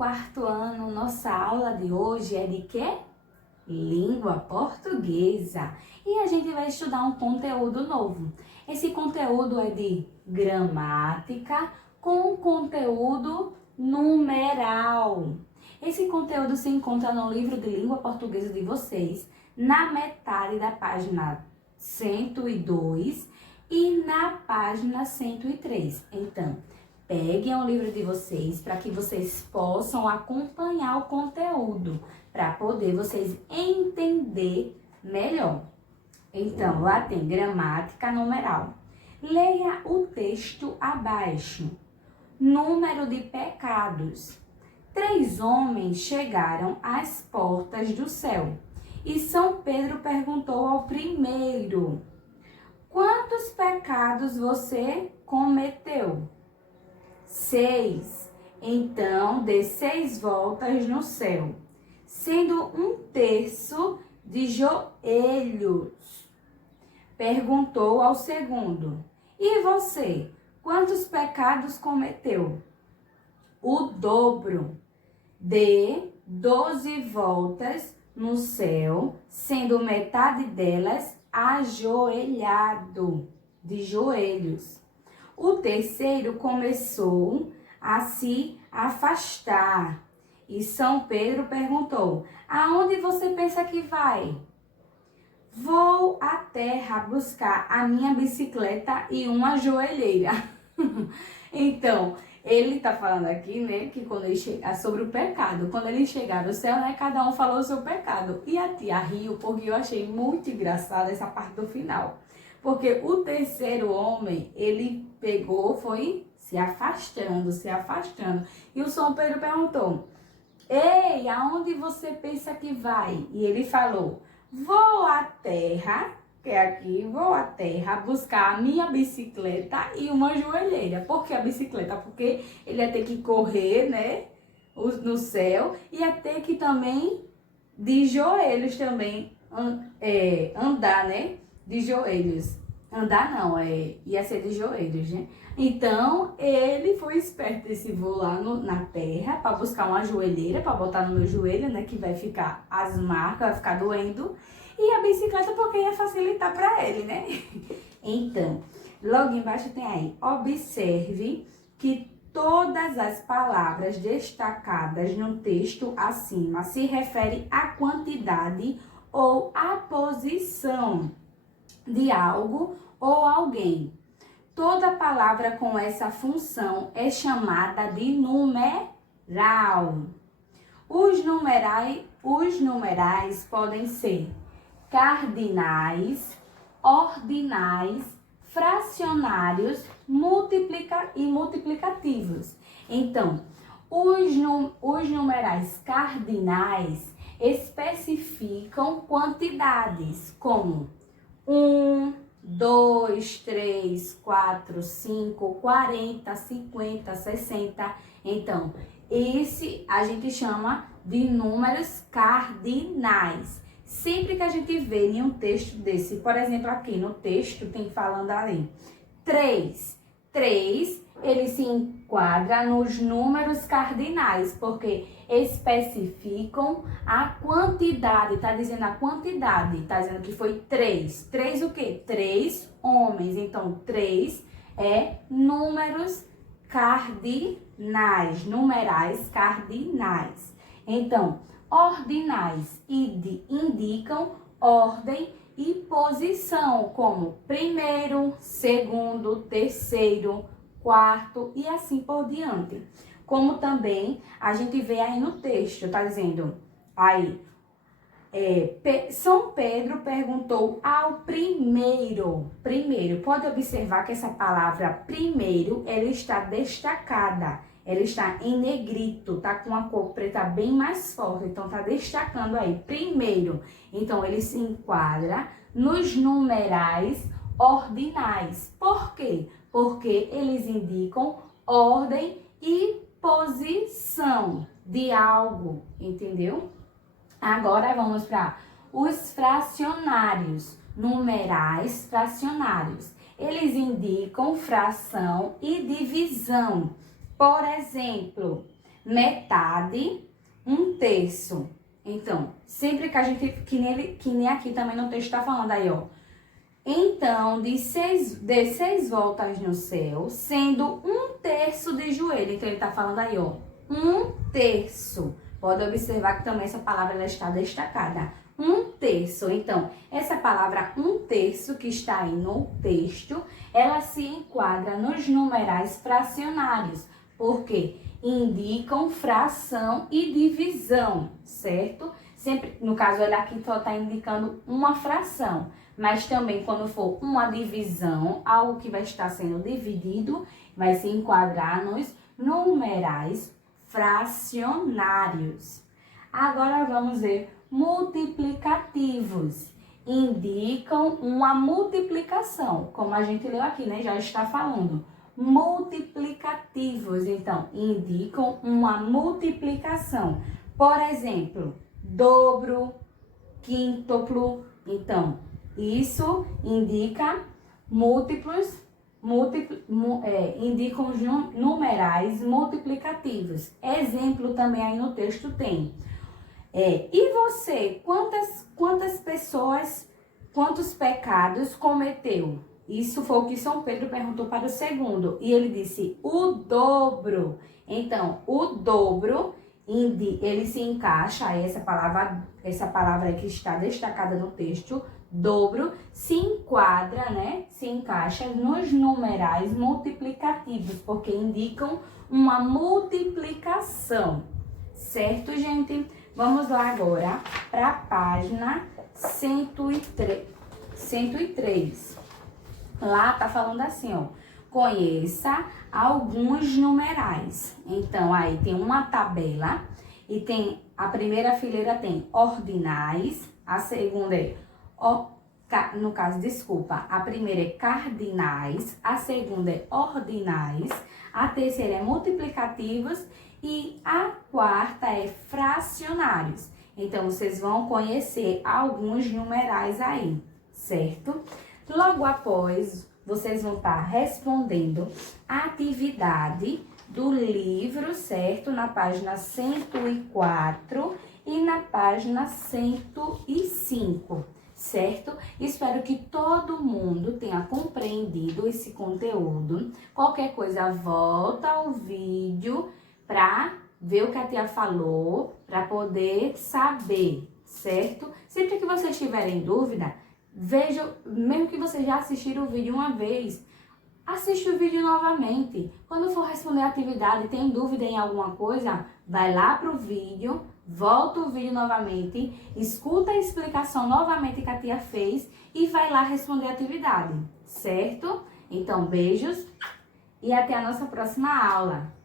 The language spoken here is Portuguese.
quarto ano, nossa aula de hoje é de quê? Língua portuguesa. E a gente vai estudar um conteúdo novo. Esse conteúdo é de gramática com conteúdo numeral. Esse conteúdo se encontra no livro de língua portuguesa de vocês, na metade da página 102 e na página 103. Então, peguem o livro de vocês para que vocês possam acompanhar o conteúdo, para poder vocês entender melhor. Então, lá tem gramática numeral. Leia o texto abaixo. Número de pecados. 3 homens chegaram às portas do céu e São Pedro perguntou ao primeiro: quantos pecados você cometeu? 6. Então, dê 6 voltas no céu, sendo 1/3 de joelhos. Perguntou ao segundo: e você, quantos pecados cometeu? O dobro. Dê 12 voltas no céu, sendo metade delas ajoelhado, de joelhos. O terceiro começou a se afastar e São Pedro perguntou: aonde você pensa que vai? Vou à terra buscar a minha bicicleta e uma joelheira. Então, ele está falando aqui, né, que quando ele chegar sobre o pecado, quando ele chegar no céu, né, cada um falou o seu pecado. E a tia riu, porque eu achei muito engraçada essa parte do final. Porque o terceiro homem, ele pegou, foi se afastando. E o São Pedro perguntou: ei, aonde você pensa que vai? E ele falou: vou à terra, que é aqui, vou à terra buscar a minha bicicleta e uma joelheira. Por que a bicicleta? Porque ele ia ter que correr, né, no céu, e ia ter que também, de joelhos também, andar, né, de joelhos. Andar não, ia ser de joelhos, né? Então, ele foi esperto esse voo lá na terra para buscar uma joelheira, para botar no meu joelho, né, que vai ficar as marcas, vai ficar doendo. E a bicicleta porque ia facilitar para ele, né? Então, logo embaixo tem aí: observe que todas as palavras destacadas no texto acima se referem à quantidade ou à posição de algo ou alguém. Toda palavra com essa função é chamada de numeral. Os numerais podem ser cardinais, ordinais, fracionários e multiplicativos. Então, os numerais cardinais especificam quantidades como 1, 2, 3, 4, 5, 40, 50, 60. Então, esse a gente chama de números cardinais. Sempre que a gente vê em um texto desse, por exemplo, aqui no texto tem falando ali 3. 3, ele se enquadra nos números cardinais, porque especificam a quantidade, tá dizendo a quantidade, tá dizendo que foi 3. 3 o quê? 3 homens, então 3 é números cardinais, numerais cardinais. Então, ordinais indicam ordem e posição, como primeiro, segundo, terceiro, quarto e assim por diante. Como também a gente vê aí no texto, tá dizendo aí, São Pedro perguntou ao primeiro. Pode observar que essa palavra primeiro, ela está destacada. Ela está em negrito, tá com a cor preta bem mais forte, então tá destacando aí, primeiro. Então, ele se enquadra nos numerais ordinais. Por quê? Porque eles indicam ordem e posição de algo, entendeu? Agora vamos para os fracionários, numerais fracionários. Eles indicam fração e divisão. Por exemplo, metade, um terço. Então, sempre que a gente, que nem aqui também no texto tá falando aí, ó. Então, dê 6 voltas no céu, sendo um terço de joelho. Então, ele tá falando aí, ó, um terço. Pode observar que também essa palavra ela está destacada. Um terço. Então, essa palavra um terço que está aí no texto, ela se enquadra nos numerais fracionários, porque indicam fração e divisão, certo? Sempre, no caso, ele aqui só está indicando uma fração, mas também quando for uma divisão, algo que vai estar sendo dividido, vai se enquadrar nos numerais fracionários. Agora vamos ver multiplicativos. Indicam uma multiplicação, como a gente leu aqui, né? Já está falando. Multiplicativos, então, indicam uma multiplicação. Por exemplo, dobro, quíntuplo. Então, isso indica indicam os numerais multiplicativos. Exemplo também aí no texto tem. E você, quantas pessoas, quantos pecados cometeu? Isso foi o que São Pedro perguntou para o segundo. E ele disse, o dobro. Então, o dobro, ele se encaixa, essa palavra que está destacada no texto, dobro, se enquadra, né? Se encaixa nos numerais multiplicativos, porque indicam uma multiplicação. Certo, gente? Vamos lá agora para a página 103. Lá tá falando assim, ó. Conheça alguns numerais. Então, aí tem uma tabela e tem a primeira fileira tem ordinais, a segunda é no caso, desculpa, a primeira é cardinais, a segunda é ordinais, a terceira é multiplicativos e a quarta é fracionários. Então, vocês vão conhecer alguns numerais aí, certo? Logo após, vocês vão estar respondendo a atividade do livro, certo? Na página 104 e na página 105, certo? Espero que todo mundo tenha compreendido esse conteúdo. Qualquer coisa, volta ao vídeo para ver o que a tia falou, para poder saber, certo? Sempre que vocês tiverem dúvida, vejam, mesmo que vocês já assistiram o vídeo uma vez, assiste o vídeo novamente. Quando for responder a atividade, tem dúvida em alguma coisa, vai lá pro vídeo, volta o vídeo novamente, escuta a explicação novamente que a tia fez e vai lá responder a atividade, certo? Então, beijos e até a nossa próxima aula.